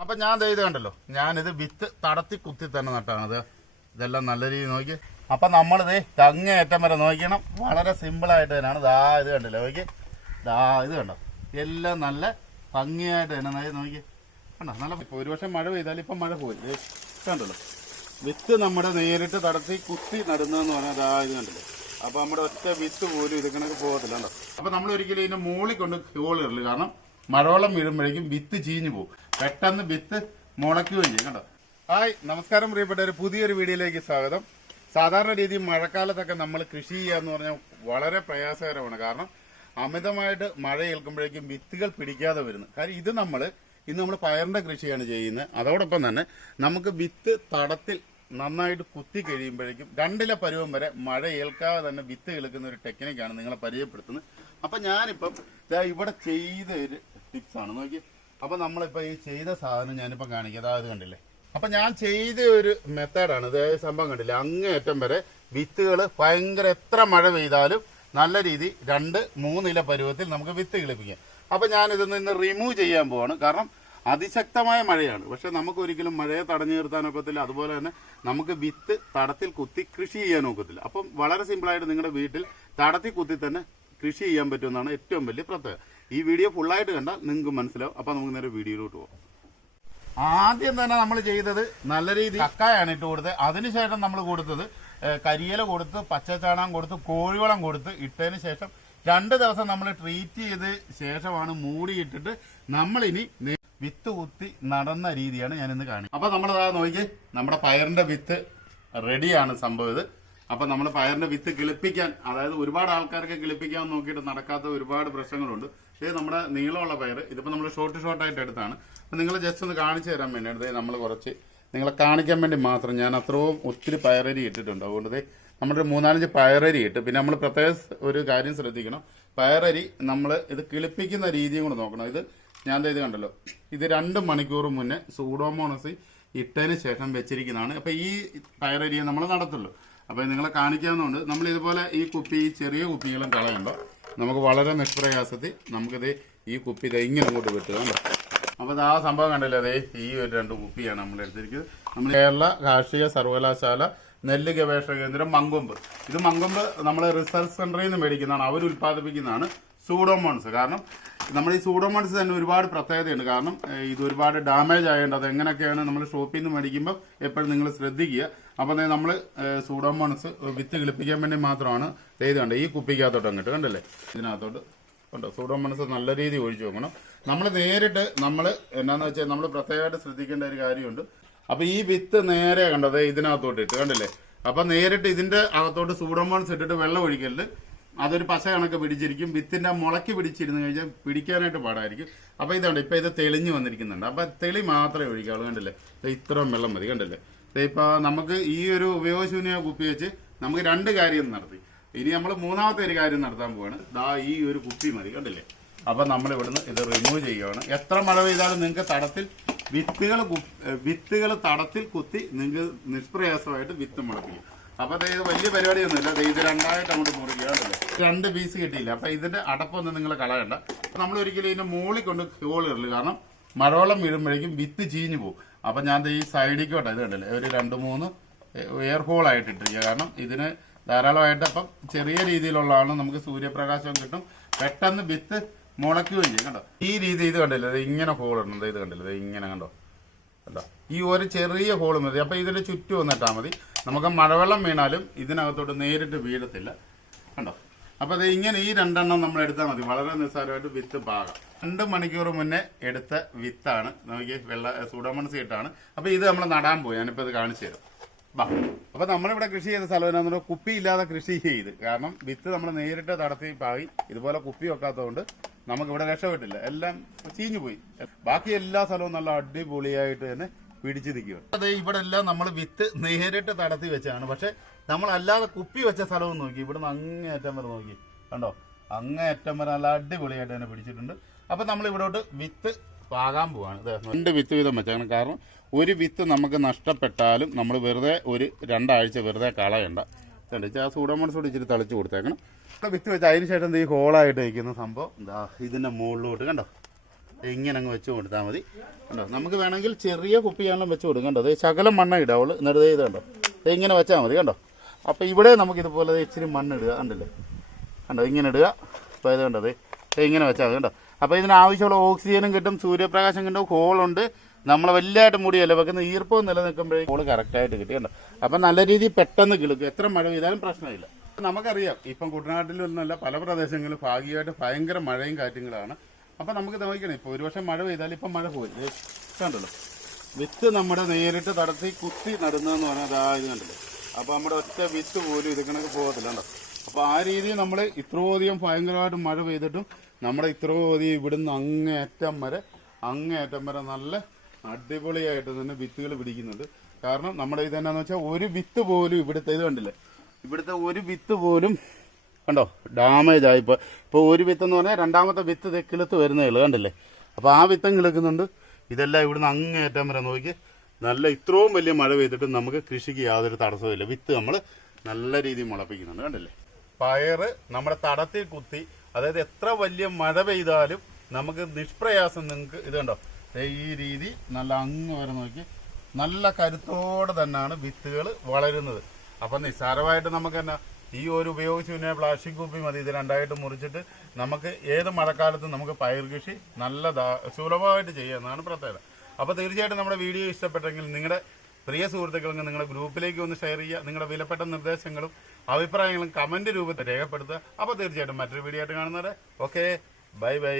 അപ്പൊ ഞാൻ ഇത് കണ്ടല്ലോ. ഞാനിത് വിത്ത് തടത്തി കുത്തി തന്നെ നട്ടാണത് ഇതെല്ലാം നല്ല രീതിയിൽ നോക്കി. അപ്പൊ നമ്മളിത് തങ്ങേറ്റം വരെ നോക്കണം. വളരെ സിമ്പിൾ ആയിട്ട് തന്നെയാണ്. ദാ ഇത് കണ്ടല്ലോ? നോക്കി. ദാ ഇത് കണ്ടോ? എല്ലാം നല്ല ഭംഗിയായിട്ട് തന്നെ നോക്കി. കണ്ടോ? നല്ല ഒരു വർഷം മഴ പെയ്താൽ ഇപ്പം മഴ പോയി. കണ്ടല്ലോ. വിത്ത് നമ്മുടെ നേരിട്ട് തടത്തി കുത്തി നടുന്നതെന്ന് പറഞ്ഞാൽ ദാ ഇത് കണ്ടല്ലോ? അപ്പൊ നമ്മുടെ ഒറ്റ വിത്ത് പോലും ഇത് കണക്ക് പോകത്തില്ല. കണ്ടോ? അപ്പൊ നമ്മൾ ഒരിക്കലും ഇതിന്റെ മുകളിൽ കൊണ്ട് ഹോളിടൽ കാരണം മഴവെള്ളം വീഴുമ്പോഴേക്കും വിത്ത് ചീഞ്ഞു പോകും. പെട്ടെന്ന് വിത്ത് മുളയ്ക്കുകയും ചെയ്യും കേട്ടോ ഹായ് നമസ്കാരം പ്രിയപ്പെട്ടവർ പുതിയൊരു വീഡിയോയിലേക്ക് സ്വാഗതം. സാധാരണ രീതി മഴക്കാലത്തൊക്കെ നമ്മൾ കൃഷി ചെയ്യുക എന്ന് പറഞ്ഞാൽ വളരെ പ്രയാസകരമാണ്. കാരണം അമിതമായിട്ട് മഴ ഏൽക്കുമ്പോഴേക്കും വിത്തുകൾ പിടിക്കാതെ വരുന്നു. കാര്യം ഇത് നമ്മൾ ഇന്ന് നമ്മൾ പയറിന്റെ കൃഷിയാണ് ചെയ്യുന്നത്. അതോടൊപ്പം തന്നെ നമുക്ക് വിത്ത് തടത്തിൽ നന്നായിട്ട് കുത്തി കഴിയുമ്പോഴേക്കും രണ്ടില പരുവം വരെ മഴ ഏൽക്കാതെ തന്നെ വിത്ത് കിളുക്കുന്ന ഒരു ടെക്നിക്കാണ് നിങ്ങളെ പരിചയപ്പെടുത്തുന്നത്. അപ്പം ഞാനിപ്പം ഇവിടെ ചെയ്ത ഒരു ടിപ്സ് ആണ് നോക്കി. അപ്പൊ നമ്മളിപ്പോ ഈ ചെയ്ത സാധനം ഞാനിപ്പോ കാണിക്കാം. അതായത് കണ്ടില്ലേ? അപ്പൊ ഞാൻ ചെയ്ത ഒരു മെത്തേഡാണ്. അതായത് സംഭവം കണ്ടില്ലേ? അങ്ങേയറ്റം വരെ വിത്തുകൾ ഭയങ്കര എത്ര മഴ പെയ്താലും നല്ല രീതി രണ്ട് മൂന്നില പരുവത്തിൽ നമുക്ക് വിത്ത് കിളിപ്പിക്കാം. അപ്പൊ ഞാൻ ഇതിൽ ഇന്ന് റിമൂവ് ചെയ്യാൻ പോവാണ്. കാരണം അതിശക്തമായ മഴയാണ്. പക്ഷെ നമുക്ക് ഒരിക്കലും മഴയെ തടഞ്ഞു നിർത്താൻ ഒക്കത്തില്ല. അതുപോലെ തന്നെ നമുക്ക് വിത്ത് തടത്തിൽ കുത്തി കൃഷി ചെയ്യാൻ ഒക്കത്തില്ല. അപ്പം വളരെ സിമ്പിളായിട്ട് നിങ്ങളുടെ വീട്ടിൽ തടത്തിൽ കുത്തി തന്നെ കൃഷി ചെയ്യാൻ പറ്റുമെന്നാണ് ഏറ്റവും വലിയ പ്രത്യേകത. ഈ വീഡിയോ ഫുള്ളായിട്ട് കണ്ട നിങ്ങൾക്ക് മനസ്സിലാവും. അപ്പം നമുക്ക് നേരെ വീഡിയോയിലോട്ട് പോകാം ആദ്യം തന്നെ നമ്മൾ ചെയ്തത് നല്ല രീതിയിൽ കക്കായാണ് ഇട്ട് കൊടുത്തത്. അതിനുശേഷം നമ്മൾ കൊടുത്തത് കരിയില കൊടുത്ത് പച്ചച്ചാണകം കൊടുത്ത് കോഴിവളം കൊടുത്ത് ഇട്ടതിന് ശേഷം രണ്ട് ദിവസം നമ്മൾ ട്രീറ്റ് ചെയ്ത് ശേഷമാണ് മൂടിയിട്ടിട്ട് നമ്മളിനി വിത്ത് കുത്തി നടന്ന രീതിയാണ് ഞാൻ ഇന്ന് കാണിക്കുന്നത്. അപ്പൊ നമ്മൾ നോക്കി നമ്മുടെ പയറിന്റെ വിത്ത് റെഡിയാണ് സംഭവം ഇത്. അപ്പൊ നമ്മൾ പയറിന്റെ വിത്ത് കിളിപ്പിക്കാൻ അതായത് ഒരുപാട് ആൾക്കാർക്ക് കിളിപ്പിക്കാൻ നോക്കിയിട്ട് നടക്കാത്ത ഒരുപാട് പ്രശ്നങ്ങളുണ്ട്. ഇത് നമ്മുടെ നീളമുള്ള പയർ ഇതിപ്പോ നമ്മൾ ഷോർട്ട് ഷോർട്ടായിട്ട് എടുത്താണ്. അപ്പൊ നിങ്ങൾ ജസ്റ്റ് ഒന്ന് കാണിച്ചു തരാൻ വേണ്ടി വേണ്ടിയാണ് നമ്മൾ കുറച്ച് നിങ്ങളെ കാണിക്കാൻ വേണ്ടി മാത്രം ഞാൻ അത്രയും ഒത്തിരി പയറരി ഇട്ടിട്ടുണ്ട്. അതുകൊണ്ട് നമ്മുടെ മൂന്നാലഞ്ച് പയറരി ഇട്ട് പിന്നെ നമ്മൾ പ്രത്യേക ഒരു കാര്യം ശ്രദ്ധിക്കണം. പയറരി നമ്മൾ ഇത് കിളിപ്പിക്കുന്ന രീതിയും കൂടെ നോക്കണം. ഇത് ഞാൻ ഇത് കണ്ടല്ലോ. ഇത് രണ്ട് മണിക്കൂർ മുന്നേ സൂഡോമോണസി ഇട്ടതിന് ശേഷം വെച്ചിരിക്കുന്നതാണ്. അപ്പൊ ഈ പയറരിയെ നമ്മൾ നടത്തുള്ളൂ. അപ്പൊ നിങ്ങളെ കാണിക്കാവുന്നതുകൊണ്ട് നമ്മൾ ഇതുപോലെ ഈ കുപ്പി ഈ ചെറിയ കുപ്പികളും കളയുമ്പോൾ നമുക്ക് വളരെ നിഷ്പ്രയാസത്തിൽ നമുക്കിത് ഈ കുപ്പി ഇത് ഇങ്ങനെ അങ്ങോട്ട് വിട്ടുക അപ്പോൾ ആ സംഭവം കണ്ടില്ലേ അതെ ഈ ഒരു രണ്ട് കുപ്പിയാണ് നമ്മൾ എടുത്തിരിക്കുന്നത്. നമ്മൾ കേരള കാർഷിക സർവകലാശാല നെല്ല് ഗവേഷണ കേന്ദ്രം മങ്കൊമ്പ്. ഇത് മങ്കൊമ്പ് നമ്മൾ റിസർച്ച് സെന്ററിൽ നിന്ന് മേടിക്കുന്നതാണ്. അവർ ഉൽപ്പാദിപ്പിക്കുന്നതാണ് സൂഡോമോൺസ്. കാരണം നമ്മൾ ഈ സൂഡോമോൺസ് തന്നെ ഒരുപാട് പ്രത്യേകതയുണ്ട്. കാരണം ഇത് ഒരുപാട് ഡാമേജ് ആയതുകൊണ്ട് അത് എങ്ങനെയൊക്കെയാണ് നമ്മൾ ഷോപ്പിൽ നിന്ന് മേടിക്കുമ്പോൾ എപ്പോഴും നിങ്ങൾ ശ്രദ്ധിക്കുക. അപ്പോൾ നമ്മൾ സൂഡോമോൺസ് വിത്ത് കിളിപ്പിക്കാൻ വേണ്ടി മാത്രമാണ് ചെയ്ത് കണ്ടത്. കണ്ടോ ഈ കുപ്പിക്കകത്തോട്ട് അങ്ങോട്ട് കണ്ടല്ലേ? ഇതിനകത്തോട്ട് കണ്ടോ? സൂഡോമോണസ് നല്ല രീതിയിൽ ഒഴിച്ചു വെക്കണം. നമ്മൾ നേരിട്ട് നമ്മൾ എന്നാന്ന് വെച്ചാൽ നമ്മൾ പ്രത്യേകമായിട്ട് ശ്രദ്ധിക്കേണ്ട ഒരു കാര്യമുണ്ട്. അപ്പൊ ഈ വിത്ത് നേരെ കണ്ടത് ഇതിനകത്തോട്ട് ഇട്ട് കണ്ടല്ലേ? അപ്പൊ നേരിട്ട് ഇതിന്റെ അകത്തോട്ട് സൂഡോമോൺസ് ഇട്ടിട്ട് വെള്ളം ഒഴിക്കലിൽ അതൊരു പശ കണക്ക് പിടിച്ചിരിക്കും. വിത്തിന്റെ മുളക്ക് പിടിച്ചിരുന്ന് കഴിഞ്ഞാൽ പിടിക്കാനായിട്ട് പാടായിരിക്കും. അപ്പൊ ഇതുണ്ട് ഇപ്പൊ ഇത് തെളിഞ്ഞു വന്നിരിക്കുന്നുണ്ട്. അപ്പൊ തെളി മാത്രമേ ഒഴിക്കാവുള്ളൂ കണ്ടല്ലേ? ഇത്രയും വെള്ളം മതി കണ്ടല്ലേ? ഇപ്പോൾ ഇപ്പൊ നമുക്ക് ഈ ഒരു ഉപയോഗശൂന്യ കുപ്പി വെച്ച് നമുക്ക് രണ്ട് കാര്യം നടത്തി. ഇനി നമ്മൾ മൂന്നാമത്തെ ഒരു കാര്യം നടത്താൻ പോവാണ്. ദാ ഈ ഒരു കുപ്പി മതി കണ്ടില്ലേ? അപ്പൊ നമ്മൾ ഇവിടുന്ന് ഇത് റിമൂവ് ചെയ്യുകയാണ് എത്ര മഴ പെയ്താലും നിങ്ങൾക്ക് തടത്തിൽ വിത്തുകൾ വിത്തുകൾ തടത്തിൽ കുത്തി നിങ്ങൾക്ക് നിഷ്പ്രയാസമായിട്ട് വിത്ത് മുളപ്പിക്കും. അപ്പൊ ഇത് വലിയ പരിപാടിയൊന്നുമില്ല. ദേ ഇത് രണ്ടായിട്ട് അങ്ങോട്ട് മുറിക്കുക രണ്ട് പീസ് കിട്ടിയില്ല. അപ്പൊ ഇതിന്റെ അടപ്പൊന്നും നിങ്ങൾ കളയണ്ട. നമ്മൾ ഒരിക്കലും ഇതിന്റെ മുകളിൽ കൊണ്ട് ഹോൾ ഇടൽ. കാരണം മഴവെള്ളം വീഴുമ്പോഴേക്കും വിത്ത് ചീഞ്ഞു പോകും അപ്പൊ ഞാൻ ഈ സൈഡിക്കോട്ടെ ഇത് കണ്ടല്ലേ? ഒരു രണ്ട് മൂന്ന് എയർ ഹോൾ ആയിട്ട് ഇട്ടിരിക്കുക. കാരണം ഇതിന് ധാരാളമായിട്ട് അപ്പം ചെറിയ രീതിയിലുള്ളതാണ് നമുക്ക് സൂര്യപ്രകാശം കിട്ടും. പെട്ടെന്ന് വിത്ത് മുളയ്ക്കുകയും ചെയ്യും. കണ്ടോ? ഈ രീതി ഇത് കണ്ടില്ലേ? ഇങ്ങനെ ഹോൾ ഇടുന്നത് ഇത് കണ്ടില്ലേ? ഇങ്ങനെ കണ്ടോ? കണ്ടോ? ഈ ഒരു ചെറിയ ഹോൾ മതി. അപ്പൊ ഇതിന്റെ ചുറ്റും വന്നിട്ടാൽ മതി. നമുക്ക് മഴവെള്ളം വീണാലും ഇതിനകത്തോട്ട് നേരിട്ട് വീഴത്തില്ല. കണ്ടോ? അപ്പൊ അത് ഇങ്ങനെ ഈ രണ്ടെണ്ണം നമ്മൾ എടുത്താൽ മതി. വളരെ നിസ്സാരമായിട്ട് വിത്ത് പാകാം. രണ്ട് മണിക്കൂർ മുന്നേ എടുത്ത വിത്താണ്. നമുക്ക് വെള്ള സൂഡോമൺസ് ഇട്ടാണ് അപ്പൊ ഇത് നമ്മൾ നടാൻ പോയി. ഞാനിപ്പോ ഇത് കാണിച്ചു തരാം. ബാ. അപ്പൊ നമ്മളിവിടെ കൃഷി ചെയ്ത സ്ഥലം എന്നാന്ന് പറഞ്ഞാൽ കുപ്പി ഇല്ലാതെ കൃഷി ചെയ്ത്. കാരണം വിത്ത് നമ്മൾ നേരിട്ട് തടത്തി പാകി. ഇതുപോലെ കുപ്പി വെക്കാത്തതുകൊണ്ട് നമുക്ക് ഇവിടെ രക്ഷപ്പെട്ടില്ല. എല്ലാം ചീഞ്ഞു പോയി ബാക്കി എല്ലാ സ്ഥലവും നല്ല അടിപൊളിയായിട്ട് തന്നെ പിടിച്ചു നിൽക്കുകയാണ് അതെ ഇവിടെ എല്ലാം നമ്മൾ വിത്ത് നേരിട്ട് തടത്തി വെച്ചാണ് പക്ഷെ നമ്മൾ അല്ലാതെ കുപ്പി വെച്ച സ്ഥലവും നോക്കി. ഇവിടുന്ന് അങ്ങേയറ്റം വരെ നോക്കി. കണ്ടോ? അങ്ങേയറ്റം വരെ നല്ല അടിപൊളിയായിട്ട് തന്നെ പിടിച്ചിട്ടുണ്ട്. അപ്പൊ നമ്മൾ ഇവിടോട്ട് വിത്ത് പാകാൻ പോവാണ്. രണ്ട് വിത്ത് വീതം വെച്ചാണ് കാരണം ഒരു വിത്ത് നമുക്ക് നഷ്ടപ്പെട്ടാലും നമ്മൾ വെറുതെ ഒരു രണ്ടാഴ്ച വെറുതെ കളയണ്ട. കണ്ടിച്ച് ആ സൂഡോമോൺസ് കൂടി ഇച്ചിരി തളിച്ച് കൊടുത്തേക്കണം. വിത്ത് വെച്ച് അതിന് ശേഷം ഈ ഹോളായിട്ട് വയ്ക്കുന്ന സംഭവം. എന്താ ഇതിന്റെ മുകളിലോട്ട്. കണ്ടോ? ഇങ്ങനെ അങ്ങ് വെച്ച് കൊടുത്താൽ മതി. കണ്ടോ? നമുക്ക് വേണമെങ്കിൽ ചെറിയ കുപ്പിയാണെങ്കിലും വെച്ച് കൊടുക്കും. കണ്ടോ? ദേ ശകലം മണ്ണ ഇടാവുള്ളൂ എന്നിട്ട് ഇത് കണ്ടോ? ഇങ്ങനെ വെച്ചാൽ മതി. കണ്ടോ? അപ്പോൾ ഇവിടെ നമുക്ക് ഇതുപോലെ ഇച്ചിരി മണ്ണ് ഇടുക. കണ്ടില്ലേ? കണ്ടോ? ഇങ്ങനെ ഇടുക. അപ്പോൾ ഇത് കണ്ടത് ഇങ്ങനെ വെച്ചാൽ മതി. കണ്ടോ? അപ്പോൾ ഇതിനാവശ്യമുള്ള ഓക്സിജനും കിട്ടും സൂര്യപ്രകാശം കിട്ടും ഹോളുണ്ട്. നമ്മൾ വലിയതായിട്ട് മൂടിയല്ല? വെക്കുന്ന ഈർപ്പം നിലനിൽക്കുമ്പോഴേ ഹോൾ കറക്റ്റായിട്ട് കിട്ടി. കണ്ടോ? അപ്പം നല്ല രീതിയിൽ പെട്ടെന്ന് കിളുക്കും. എത്ര മഴ പെയ്താലും പ്രശ്നമില്ല. നമുക്കറിയാം ഇപ്പം കുട്ടനാട്ടിലൊന്നുമല്ല പല പ്രദേശങ്ങളിലും ഭാഗികമായിട്ട് ഭയങ്കര മഴയും കാറ്റുകളാണ് അപ്പം നമുക്ക് നോക്കണം ഇപ്പോൾ ഒരു വർഷം മഴ പെയ്താൽ ഇപ്പം മഴ പോയില്ലേ കണ്ടല്ലോ. വിത്ത് നമ്മുടെ നേരിട്ട് തടത്തി കുത്തി നടുന്നതെന്ന് പറഞ്ഞാൽ അതാ ഇത് അപ്പൊ അപ്പോൾ നമ്മുടെ ഒറ്റ വിത്ത് പോലും ഇത് കണക്ക് പോകത്തില്ല കണ്ടോ? അപ്പോൾ ആ രീതിയിൽ നമ്മൾ ഇത്രയധികം ഭയങ്കരമായിട്ട് മഴ പെയ്തിട്ടും നമ്മുടെ ഇത്രയധികം ഇവിടുന്ന് അങ്ങേയറ്റം വരെ അങ്ങേയറ്റം വരെ നല്ല അടിപൊളിയായിട്ട് തന്നെ വിത്തുകൾ പിടിക്കുന്നുണ്ട്. കാരണം നമ്മുടെ ഇത് എന്നാന്ന് വെച്ചാൽ ഒരു വിത്ത് പോലും ഇവിടുത്തെ ഇത് കണ്ടില്ലേ? ഇവിടുത്തെ ഒരു വിത്ത് പോലും കണ്ടോ? ഡാമേജ് ആയി ഇപ്പോൾ ഇപ്പോൾ ഒരു വിത്ത് എന്ന് പറഞ്ഞാൽ രണ്ടാമത്തെ വിത്ത് ദേ കിളുത്ത് വരുന്നേ ഉള്ളൂ കണ്ടില്ലേ? അപ്പോൾ ആ വിത്തം കിളുക്കുന്നുണ്ട്. ഇതെല്ലാം ഇവിടുന്ന് അങ്ങേറ്റം വരെ നോക്കി. നല്ല ഇത്രയും വലിയ മഴ പെയ്തിട്ട് നമുക്ക് കൃഷിക്ക് യാതൊരു തടസ്സവുമില്ല. വിത്ത് നമ്മൾ നല്ല രീതിയിൽ മുളപ്പിക്കുന്നുണ്ട് കണ്ടില്ലേ? പയറ് നമ്മുടെ തടത്തിൽ കുത്തി അതായത് എത്ര വലിയ മഴ പെയ്താലും നമുക്ക് നിഷ്പ്രയാസം നിങ്ങൾക്ക് ഇത് കണ്ടോ? ഈ രീതി നല്ല അങ്ങ് വരെ നോക്കി. നല്ല കരുത്തോടെ തന്നെയാണ് വിത്തുകൾ വളരുന്നത്. അപ്പം നിസ്സാരമായിട്ട് നമുക്ക് തന്നെ ഈ ഒരു ഉപയോഗിച്ച് പിന്നെ പ്ലാസ്റ്റിക് കുപ്പി മതി. ഇത് രണ്ടായിട്ട് മുറിച്ചിട്ട് നമുക്ക് ഏത് മഴക്കാലത്തും നമുക്ക് പയർ കൃഷി നല്ല സുലഭമായിട്ട് ചെയ്യാമെന്നാണ് പ്രത്യേകത. അപ്പോൾ തീർച്ചയായിട്ടും നമ്മുടെ വീഡിയോ ഇഷ്ടപ്പെട്ടെങ്കിൽ നിങ്ങളുടെ പ്രിയ സുഹൃത്തുക്കൾക്ക് നിങ്ങളുടെ ഗ്രൂപ്പിലേക്ക് ഒന്ന് ഷെയർ ചെയ്യുക. നിങ്ങളുടെ വിലപ്പെട്ട നിർദ്ദേശങ്ങളും അഭിപ്രായങ്ങളും കമന്റ് രൂപത്തിൽ രേഖപ്പെടുത്തുക. അപ്പോൾ തീർച്ചയായിട്ടും മറ്റൊരു വീഡിയോ ആയിട്ട് കാണുന്നവരെ. Okay bye bye.